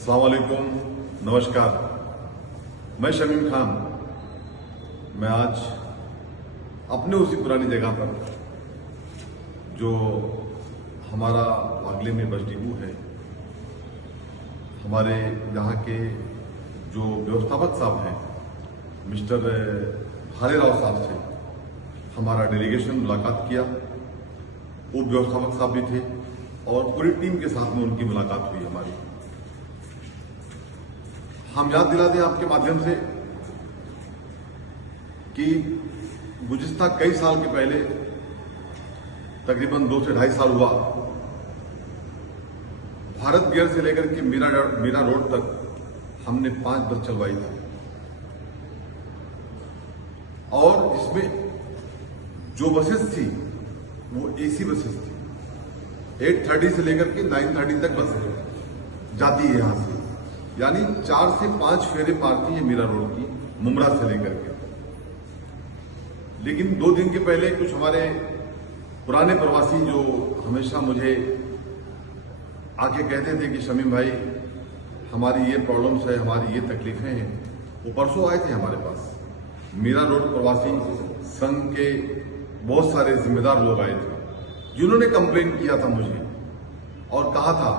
अस्सलाम वालेकुम, नमस्कार। मैं शमीम खान। मैं आज अपने उसी पुरानी जगह पर जो हमारा वागले में बजडीबू है, हमारे यहाँ के जो व्यवस्थापक साहब हैं मिस्टर भाले राव साहब से हमारा डेलीगेशन मुलाकात किया। उप व्यवस्थापक साहब भी थे और पूरी टीम के साथ में उनकी मुलाकात हुई हमारी। हम याद दिला दें आपके माध्यम से कि गुज़िश्ता कई साल के पहले, तकरीबन 2 से 2.5 साल हुआ, भारत गेयर से लेकर के मीरा रोड तक हमने 5 बस चलवाई थी और इसमें जो बसेस थी वो एसी बसेस थी। 8:30 से लेकर के 9:30 तक बस जाती है यहां से, यानी 4 से 5 फेरे मारती है मीरा रोड की, मुमरा से लेकर के। लेकिन 2 दिन के पहले कुछ हमारे पुराने प्रवासी जो हमेशा मुझे आके कहते थे कि शमीम भाई हमारी ये प्रॉब्लम्स है, हमारी ये तकलीफें हैं, वो परसों आए थे हमारे पास। मीरा रोड प्रवासी संघ के बहुत सारे जिम्मेदार लोग आए थे जिन्होंने कंप्लेन किया था मुझे और कहा था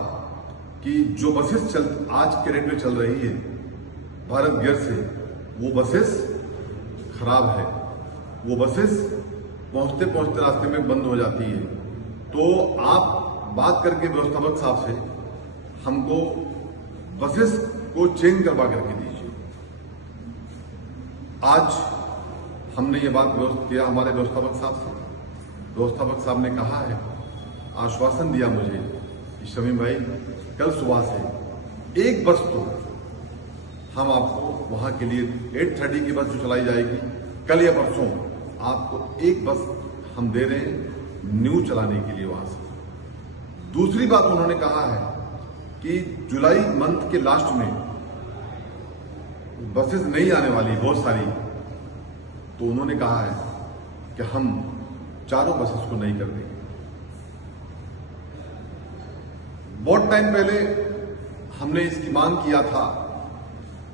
कि जो बसेस आज के रेट में चल रही है भारत गेयर से, वो बसेस खराब है। वो बसेस पहुंचते पहुंचते रास्ते में बंद हो जाती है। तो आप बात करके व्यवस्थापक साहब से हमको बसेस को चेंज करवा करके दीजिए। आज हमने ये बात किया हमारे व्यवस्थापक साहब से। व्यवस्थापक साहब ने कहा है, आश्वासन दिया मुझे कि शमीम भाई कल सुबह से एक बस तो हम आपको वहां के लिए 8:30 की बस जो चलाई जाएगी कल या परसों, आपको एक बस हम दे रहे हैं न्यू चलाने के लिए वहां से। दूसरी बात उन्होंने कहा है कि जुलाई मंथ के लास्ट में बसेस नहीं आने वाली बहुत सारी, तो उन्होंने कहा है कि हम चारों बसेस को नहीं कर देंगे। बहुत टाइम पहले हमने इसकी मांग किया था,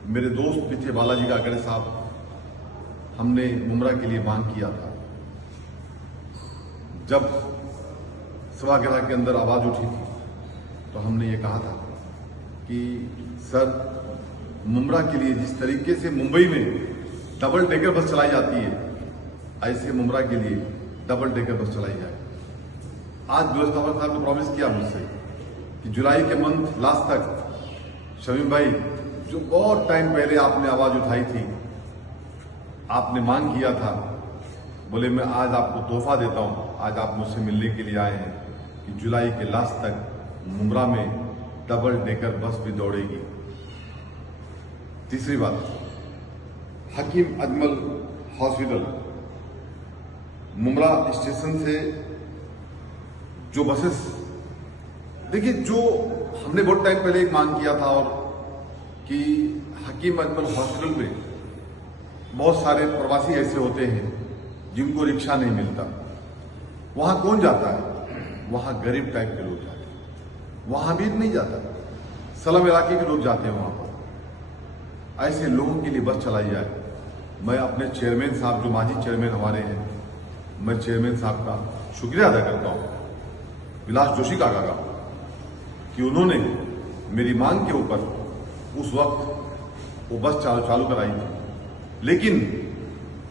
मेरे दोस्त भी थे बालाजी काकड़े साहब, हमने मुमरा के लिए मांग किया था। जब सभागृह के अंदर आवाज उठी थी तो हमने ये कहा था कि सर मुमरा के लिए जिस तरीके से मुंबई में डबल डेकर बस चलाई जाती है, ऐसे मुमरा के लिए डबल डेकर बस चलाई जाए। आज व्यवस्थापक साहब ने प्रॉमिस किया मुझसे कि जुलाई के मंथ लास्ट तक शमीम भाई जो बहुत टाइम पहले आपने आवाज उठाई थी, आपने मांग किया था, बोले मैं आज आपको तोहफा देता हूं, आज आप मुझसे मिलने के लिए आए हैं कि जुलाई के लास्ट तक मुमरा में डबल डेकर बस भी दौड़ेगी। तीसरी बात, हकीम अजमल हॉस्पिटल मुमरा स्टेशन से जो बसेस, देखिए जो हमने बहुत टाइम पहले एक मांग किया था और कि हकीम अजमल हॉस्पिटल में बहुत सारे प्रवासी ऐसे होते हैं जिनको रिक्शा नहीं मिलता। वहां कौन जाता है? वहां गरीब टाइप के लोग जाते हैं, वहां अमीर नहीं जाता, सलम इलाके के लोग जाते हैं वहां पर। ऐसे लोगों के लिए बस चलाई जाए। मैं अपने चेयरमैन साहब, जो माजी चेयरमैन हमारे हैं, मैं चेयरमैन साहब का शुक्रिया अदा करता हूं, विलास जोशी काका का, कि उन्होंने मेरी मांग के ऊपर उस वक्त वो बस चालू कराई थी। लेकिन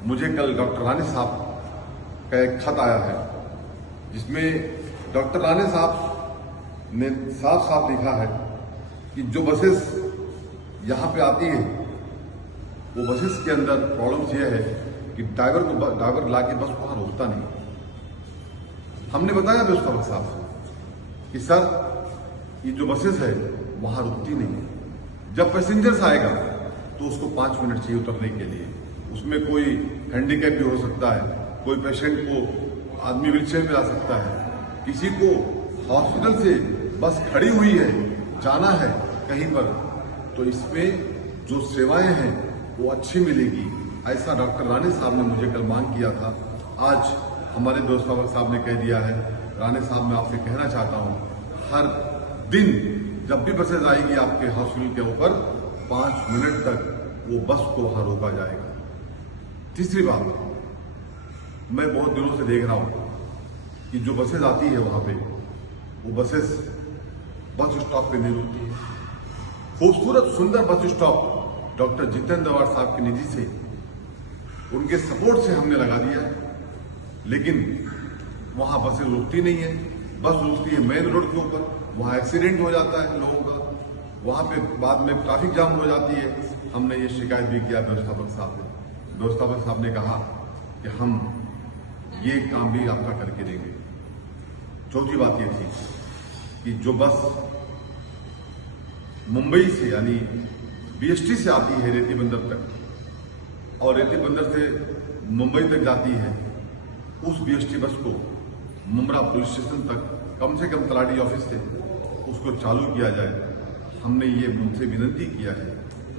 मुझे कल डॉक्टर राणे साहब का एक खत आया है जिसमें डॉक्टर राणे साहब ने साफ साफ लिखा है कि जो बसेस यहां पे आती है वो बसेस के अंदर प्रॉब्लम्स ये है कि ड्राइवर लाके बस वहां रोकता नहीं। हमने बताया व्यवस्थापक साहब से कि सर ये जो बसेस है वहां रुकती नहीं है, जब पैसेंजर्स आएगा तो उसको 5 मिनट चाहिए उतरने के लिए। उसमें कोई हैंडीकैप भी हो सकता है, कोई पेशेंट को आदमी व्हीलचेयर पे आ सकता है, किसी को हॉस्पिटल से बस खड़ी हुई है जाना है कहीं पर, तो इसमें जो सेवाएं हैं वो अच्छी मिलेगी। ऐसा डॉक्टर राणे साहब ने मुझे कल मांग किया था। आज हमारे व्यवस्थापक साहब ने कह दिया है। राणे साहब मैं आपसे कहना चाहता हूं, हर दिन जब भी बसेज आएगी आपके हॉस्पिटल के ऊपर 5 मिनट तक वो बस को वहां रोका जाएगा। तीसरी बात, मैं बहुत दिनों से देख रहा हूं कि जो बसेज आती है वहां पे, वो बसेस बस स्टॉप पे नहीं रुकती है। खूबसूरत सुंदर bus stop doctor Jitendra award साहब की निधि से, उनके सपोर्ट से हमने लगा दिया है, लेकिन वहां बसें रुकती नहीं है। बस रुकती है मेन रोड के ऊपर, वहां एक्सीडेंट हो जाता है लोगों का, वहां पे बाद में ट्रैफिक जाम हो जाती है। हमने ये शिकायत भी किया व्यवस्थापक साहब ने। व्यवस्थापक साहब ने कहा कि हम ये काम भी आपका करके देंगे। चौथी बात ये थी कि जो बस मुंबई से यानी बीएसटी से आती है रेती बंदर तक और रेती बंदर से मुंबई तक जाती है, उस बीएसटी बस को मुमरा पुलिस स्टेशन तक कम से कम तलाटी ऑफिस से उसको चालू किया जाए। हमने ये उनसे विनती किया है,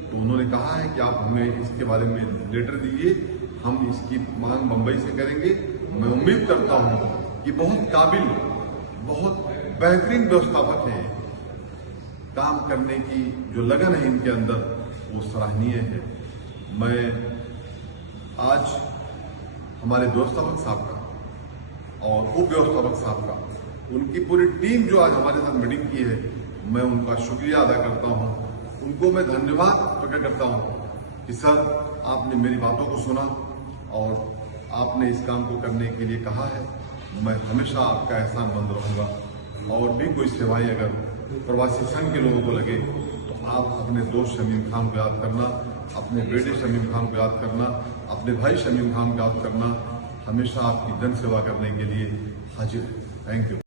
तो उन्होंने कहा है कि आप हमें इसके बारे में लेटर दीजिए, हम इसकी मांग मुंबई से करेंगे। मैं उम्मीद करता हूं कि बहुत काबिल, बहुत बेहतरीन व्यवस्थापक हैं, काम करने की जो लगन है इनके अंदर वो सराहनीय है। मैं आज हमारे व्यवस्थापक साहब का और उप व्यवस्थापक साहब का, उनकी पूरी टीम जो आज हमारे साथ मीटिंग की है, मैं उनका शुक्रिया अदा करता हूं। उनको मैं धन्यवाद प्रकट करता हूं कि सर आपने मेरी बातों को सुना और आपने इस काम को करने के लिए कहा है। मैं हमेशा आपका एहसानमंद रहूंगा। और भी कोई सेवाएं अगर प्रवासी संघ के लोगों को लगे तो आप अपने दोस्त शमीम खान को याद करना, अपने बेटे शमीम खान को याद करना, अपने भाई शमीम खान को याद करना। हमेशा आपकी जन सेवा करने के लिए हाजिर है। Thank you.